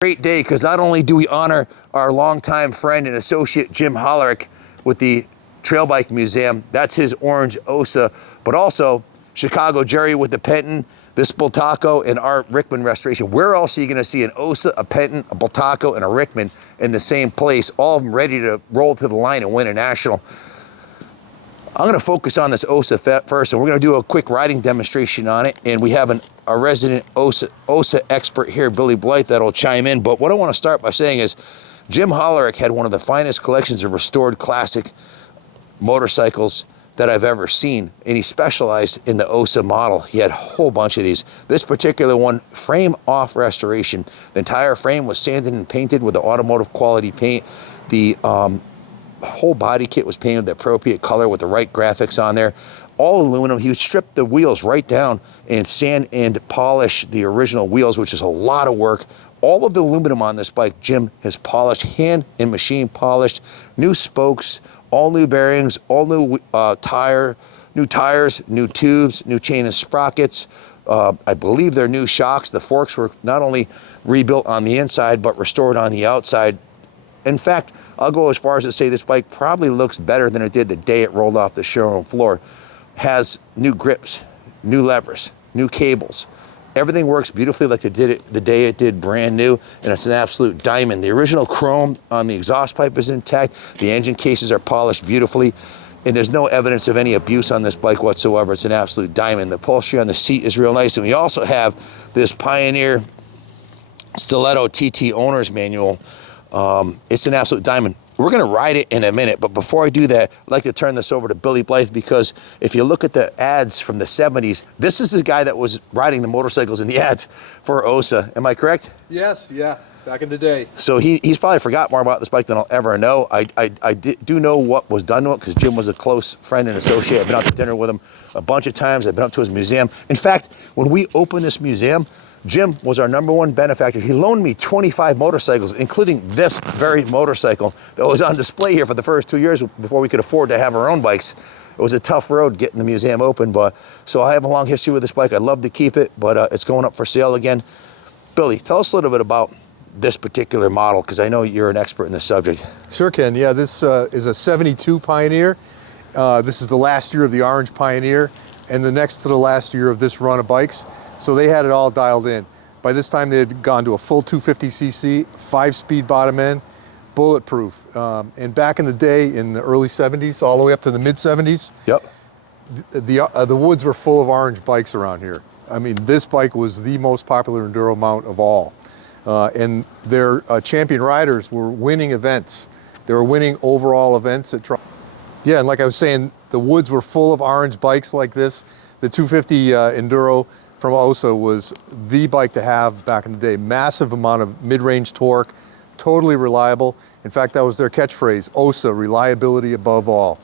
Great day, because not only do we honor our longtime friend and associate Jim Hollerick with the Trail Bike Museum, that's his orange Ossa, but also Chicago Jerry with the Penton, this Bultaco, and our Rickman restoration. Where else are you going to see an Ossa, a Penton, a Bultaco, and a Rickman in the same place, all of them ready to roll to the line and win a national? I'm going to focus on this Ossa first, and we're going to do a quick riding demonstration on it. And we have a resident Ossa expert here, Billy Blythe, that'll chime in. But what I want to start by saying is Jim Hollerick had one of the finest collections of restored classic motorcycles that I've ever seen, and he specialized in the Ossa model. He had a whole bunch of these. This particular one, frame off restoration. The entire frame was sanded and painted with the automotive quality paint. The whole body kit was painted the appropriate color with the right graphics on there. All aluminum. He would strip the wheels right down and sand and polish the original wheels, which is a lot of work. All of the aluminum on this bike, Jim has polished, hand and machine polished. New spokes, all new bearings, all new new tires, new tubes, new chain and sprockets. I believe they're new shocks. The forks were not only rebuilt on the inside, but restored on the outside. In fact, I'll go as far as to say this bike probably looks better than it did the day it rolled off the showroom floor. Has new grips, new levers, new cables. Everything works beautifully like it did it the day it did brand new, and it's an absolute diamond. The original chrome on the exhaust pipe is intact. The engine cases are polished beautifully, and there's no evidence of any abuse on this bike whatsoever. It's an absolute diamond. The upholstery on the seat is real nice, and we also have this Pioneer Stiletto TT Owner's Manual. It's an absolute diamond. We're going to ride it in a minute, but before I do that, I'd like to turn this over to Billy Blythe, because if you look at the ads from the 70s, this is the guy that was riding the motorcycles in the ads for Ossa. Am I correct? Yes, yeah, back in the day. So he's probably forgot more about this bike than I'll ever know. I do know what was done to it, because Jim was a close friend and associate. I've been out to dinner with him a bunch of times. I've been up to his museum. In fact, when we opened this museum, Jim was our #1 benefactor. He loaned me 25 motorcycles, including this very motorcycle that was on display here for the first 2 years before we could afford to have our own bikes. It was a tough road getting the museum open, but so I have a long history with this bike. I'd love to keep it, but it's going up for sale again. Billy, tell us a little bit about this particular model, because I know you're an expert in this subject. Sure, Ken. Yeah, this is a 72 Pioneer. This is the last year of the orange Pioneer, and the next to the last year of this run of bikes. So they had it all dialed in. By this time, they had gone to a full 250cc, 5-speed bottom end, bulletproof. And back in the day, in the early 70s, all the way up to the mid 70s, Yep. the woods were full of orange bikes around here. I mean, this bike was the most popular enduro mount of all. And their champion riders were winning events. They were winning overall events at Yeah, and like I was saying, the woods were full of orange bikes like this. The 250 Enduro from Ossa was the bike to have back in the day. Massive amount of mid-range torque, totally reliable. In fact, that was their catchphrase, Ossa, reliability above all.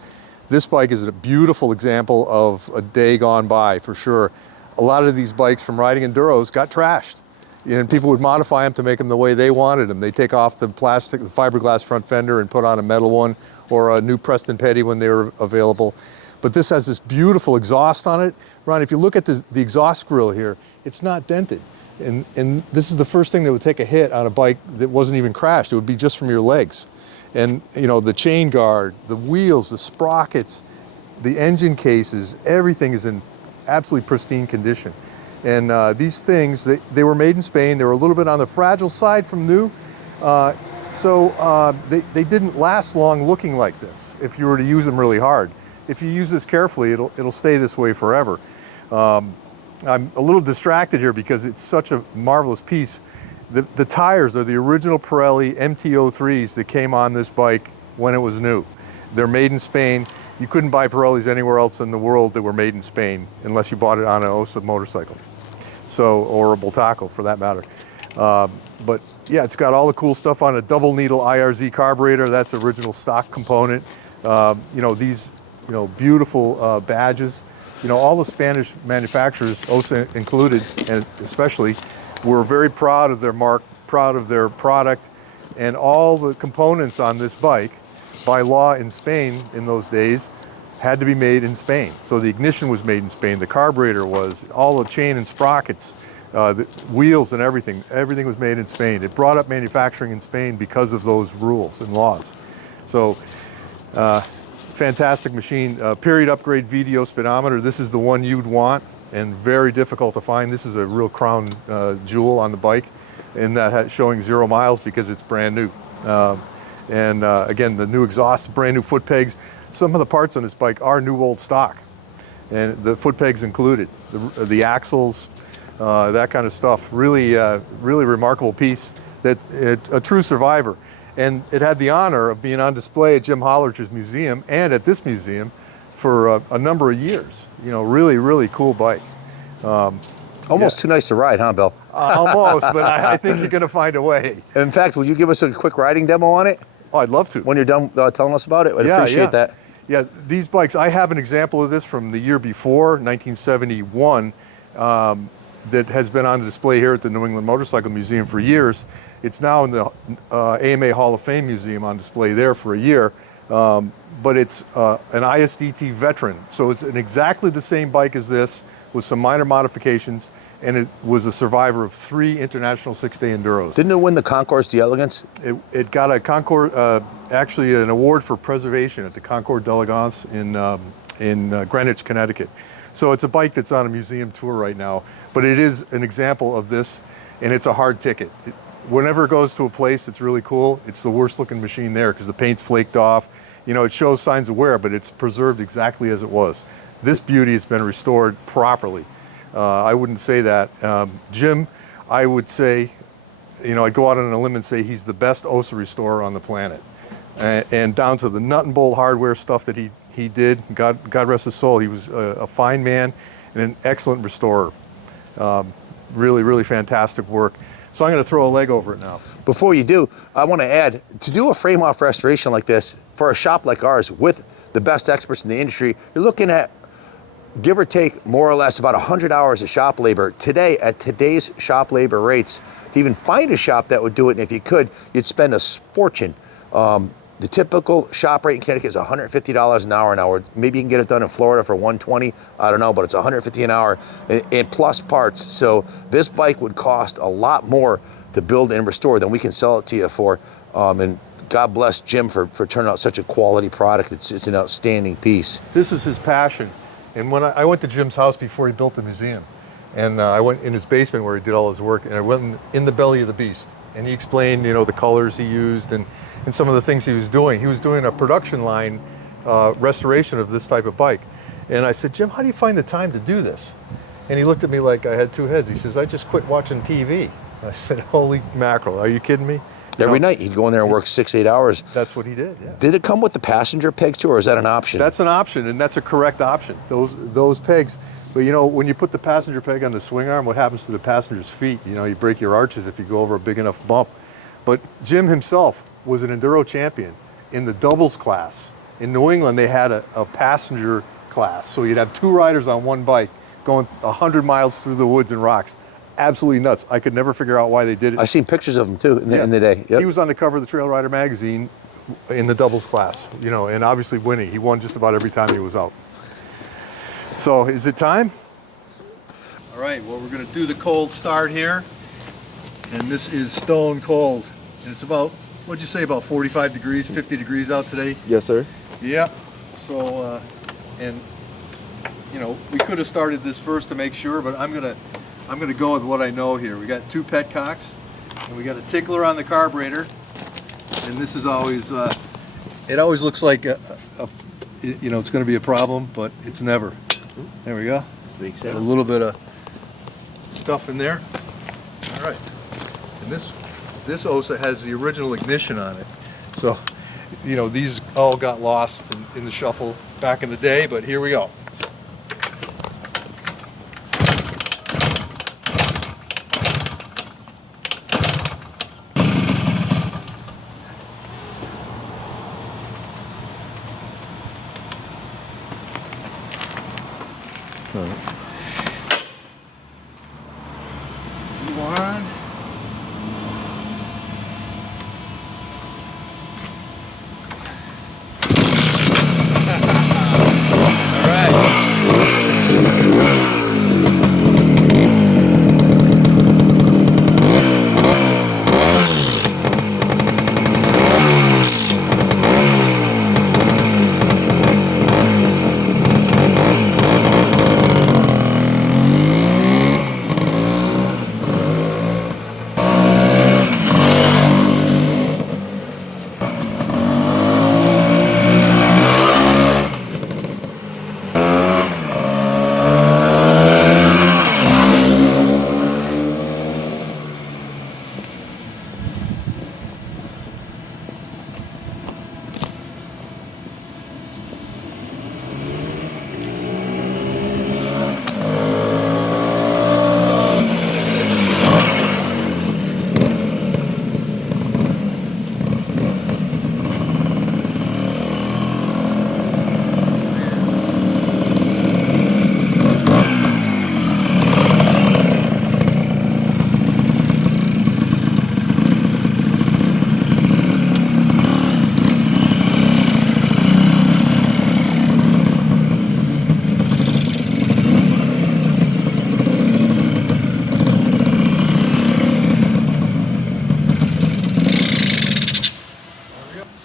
This bike is a beautiful example of a day gone by, for sure. A lot of these bikes from riding enduros got trashed. And people would modify them to make them the way they wanted them. They take off the plastic, the fiberglass front fender and put on a metal one, or a new Preston Petty when they were available. But this has this beautiful exhaust on it. Ron, if you look at the exhaust grill here, it's not dented. And this is the first thing that would take a hit on a bike that wasn't even crashed. It would be just from your legs. And you know, the chain guard, the wheels, the sprockets, the engine cases, everything is in absolutely pristine condition. And these things, they were made in Spain. They were a little bit on the fragile side from new. So they didn't last long looking like this if you were to use them really hard. If you use this carefully, it'll stay this way forever. I'm a little distracted here because it's such a marvelous piece. The tires are the original Pirelli MT-03s that came on this bike when it was new. They're made in Spain. You couldn't buy Pirellis anywhere else in the world that were made in Spain unless you bought it on an Ossa motorcycle, or a Bultaco for that matter. But yeah, it's got all the cool stuff on a double needle IRZ carburetor. That's original stock component. You know, these beautiful badges. You know, all the Spanish manufacturers, Ossa included, and especially, were very proud of their mark, proud of their product, and all the components on this bike, by law in Spain in those days, had to be made in Spain. So the ignition was made in Spain, the carburetor was, all the chain and sprockets, The wheels and everything was made in Spain. It brought up manufacturing in Spain because of those rules and laws. So, fantastic machine. Period upgrade VDO speedometer. This is the one you'd want, and very difficult to find. This is a real crown jewel on the bike, and that showing 0 miles because it's brand new. Again, the new exhaust, brand new foot pegs. Some of the parts on this bike are new old stock, and the foot pegs included, the axles, that kind of stuff. Really, really remarkable piece. That's a true survivor. And it had the honor of being on display at Jim Holler's museum and at this museum for a number of years. You know, really, really cool bike. Almost too nice to ride, huh, Bill? Almost, but I think you're going to find a way. And in fact, would you give us a quick riding demo on it? Oh, I'd love to. When you're done telling us about it, I'd appreciate that. Yeah, these bikes, I have an example of this from the year before, 1971, that has been on display here at the New England Motorcycle Museum for years. It's now in the AMA Hall of Fame Museum on display there for a year. But it's an ISDT veteran. So it's exactly the same bike as this with some minor modifications, and it was a survivor of 3 international 6-day enduros. Didn't it win the Concours d'Elegance? It got a Concours, actually an award for preservation at the Concours d'Elegance in Greenwich, Connecticut. So it's a bike that's on a museum tour right now, but it is an example of this, and it's a hard ticket. Whenever it goes to a place that's really cool, it's the worst looking machine there because the paint's flaked off. You know, it shows signs of wear, but it's preserved exactly as it was. This beauty has been restored properly. I wouldn't say that. Jim, I would say, you know, I'd go out on a limb and say he's the best Ossa restorer on the planet. And down to the nut and bolt hardware stuff that he did, God rest his soul, he was a fine man and an excellent restorer. Really, really fantastic work. So I'm going to throw a leg over it now. Before you do, I want to add, to do a frame-off restoration like this, for a shop like ours, with the best experts in the industry, you're looking at, give or take, more or less about 100 hours of shop labor. Today, at today's shop labor rates, to even find a shop that would do it, and if you could, you'd spend a fortune. The typical shop rate in Connecticut is $150 an hour now, or maybe you can get it done in Florida for $120, I don't know, but it's $150 an hour and plus parts. So this bike would cost a lot more to build and restore than we can sell it to you for. And God bless Jim for turning out such a quality product. It's an outstanding piece. This is his passion. And when I went to Jim's house before he built the museum, and I went in his basement where he did all his work, and I went in the belly of the beast. And he explained, you know, the colors he used and some of the things he was doing. He was doing a production line restoration of this type of bike. And I said, Jim, how do you find the time to do this? And he looked at me like I had 2 heads. He says, I just quit watching TV. I said, holy mackerel, are you kidding me? Every night he'd go in there and work 6-8 hours. That's what he did, yeah. Did it come with the passenger pegs too, or is that an option? That's an option, and that's a correct option, those pegs. But you know, when you put the passenger peg on the swing arm, what happens to the passenger's feet? You know, you break your arches if you go over a big enough bump. But Jim himself was an enduro champion in the doubles class. In New England, they had a passenger class. So you'd have 2 riders on one bike going 100 miles through the woods and rocks. Absolutely nuts. I could never figure out why they did it. I've seen pictures of him too in the day. Yep. He was on the cover of the Trail Rider magazine in the doubles class, you know, and obviously winning. He won just about every time he was out. So is it time? All right, well, we're going to do the cold start here. And this is stone cold. And it's about, what'd you say, about 45 degrees, 50 degrees out today? Yes, sir. Yeah. So, and you know, we could have started this first to make sure, but I'm gonna go with what I know here. We got 2 petcocks, and we got a tickler on the carburetor. And this is always, it always looks like you know, it's going to be a problem, but it's never. There we go. Got a little bit of stuff in there. All right. And this Ossa has the original ignition on it. So, you know, these all got lost in the shuffle back in the day, but here we go.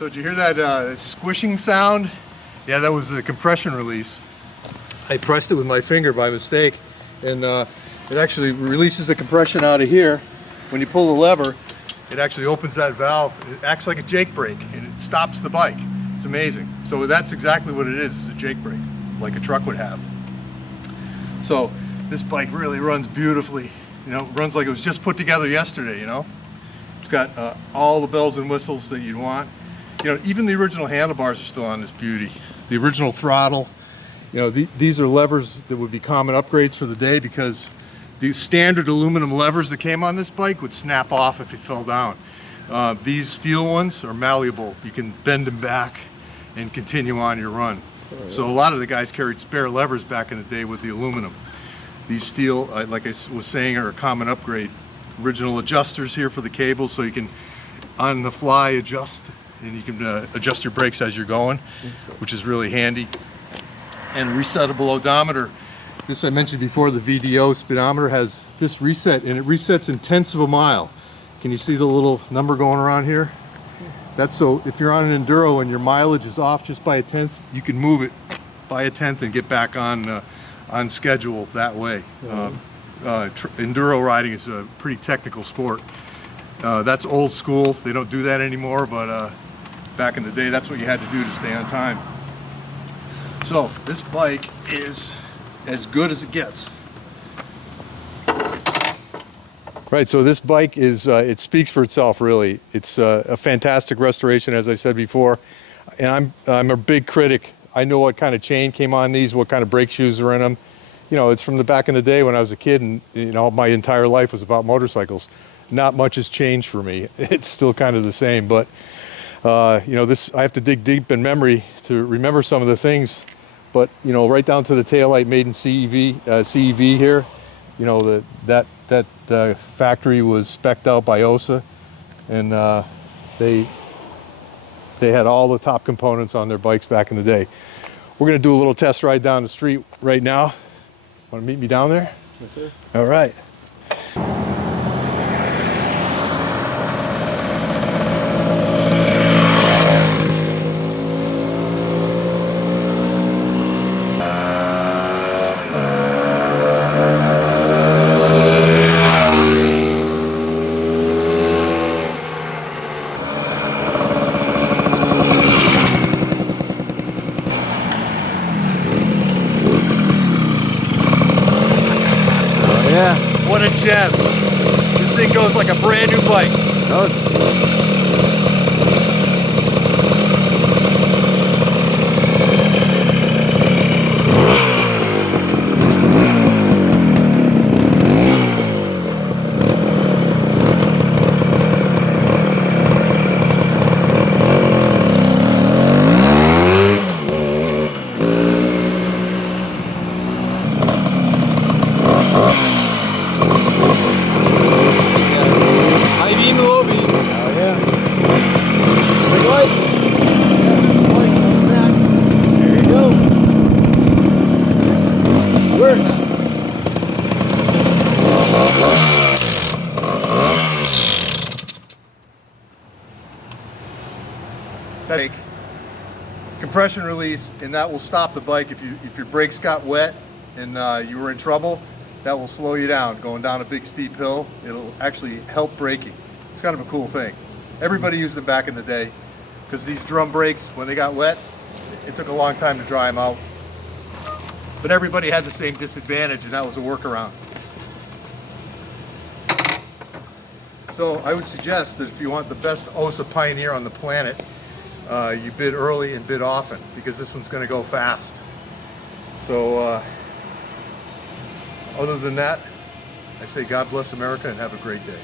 So did you hear that squishing sound? Yeah, that was the compression release. I pressed it with my finger by mistake, and it actually releases the compression out of here. When you pull the lever, it actually opens that valve. It acts like a jake brake, and it stops the bike. It's amazing. So that's exactly what it is. It's a jake brake, like a truck would have. So this bike really runs beautifully. You know, runs like it was just put together yesterday, you know. It's got all the bells and whistles that you'd want. You know, even the original handlebars are still on this beauty. The original throttle. You know, these are levers that would be common upgrades for the day, because the standard aluminum levers that came on this bike would snap off if it fell down. These steel ones are malleable. You can bend them back and continue on your run. Oh, yeah. So a lot of the guys carried spare levers back in the day with the aluminum. These steel, like I was saying, are a common upgrade. Original adjusters here for the cables, so you can on the fly adjust, and you can adjust your brakes as you're going, which is really handy. And resettable odometer. This I mentioned before, the VDO speedometer has this reset, and it resets in tenths of a mile. Can you see the little number going around here? That's so if you're on an enduro and your mileage is off just by a tenth, you can move it by a tenth and get back on schedule that way. Enduro riding is a pretty technical sport. That's old school. They don't do that anymore, but back in the day, that's what you had to do to stay on time. So this bike is as good as it gets. Right, so this bike is, it speaks for itself, really. It's a fantastic restoration, as I said before, and I'm a big critic. I know what kind of chain came on these, what kind of brake shoes are in them. You know, it's from the back in the day when I was a kid, and you know, my entire life was about motorcycles. Not much has changed for me. It's still kind of the same, but you know, I have to dig deep in memory to remember some of the things. But you know, right down to the taillight made in CEV here. You know, that factory was spec'd out by Ossa, and they had all the top components on their bikes back in the day. We're gonna do a little test ride down the street right now. Want to meet me down there? Yes, sir. All right. Yeah. What a gem. This thing goes like a brand new bike. It does. That compression release, and that will stop the bike if your brakes got wet and you were in trouble. That will slow you down going down a big steep hill. It'll actually help braking. It's kind of a cool thing. Everybody used them back in the day, because these drum brakes, when they got wet, it took a long time to dry them out. But everybody had the same disadvantage, and that was a workaround. So I would suggest that if you want the best Ossa Pioneer on the planet, you bid early and bid often, because this one's going to go fast. So other than that, I say God bless America and have a great day.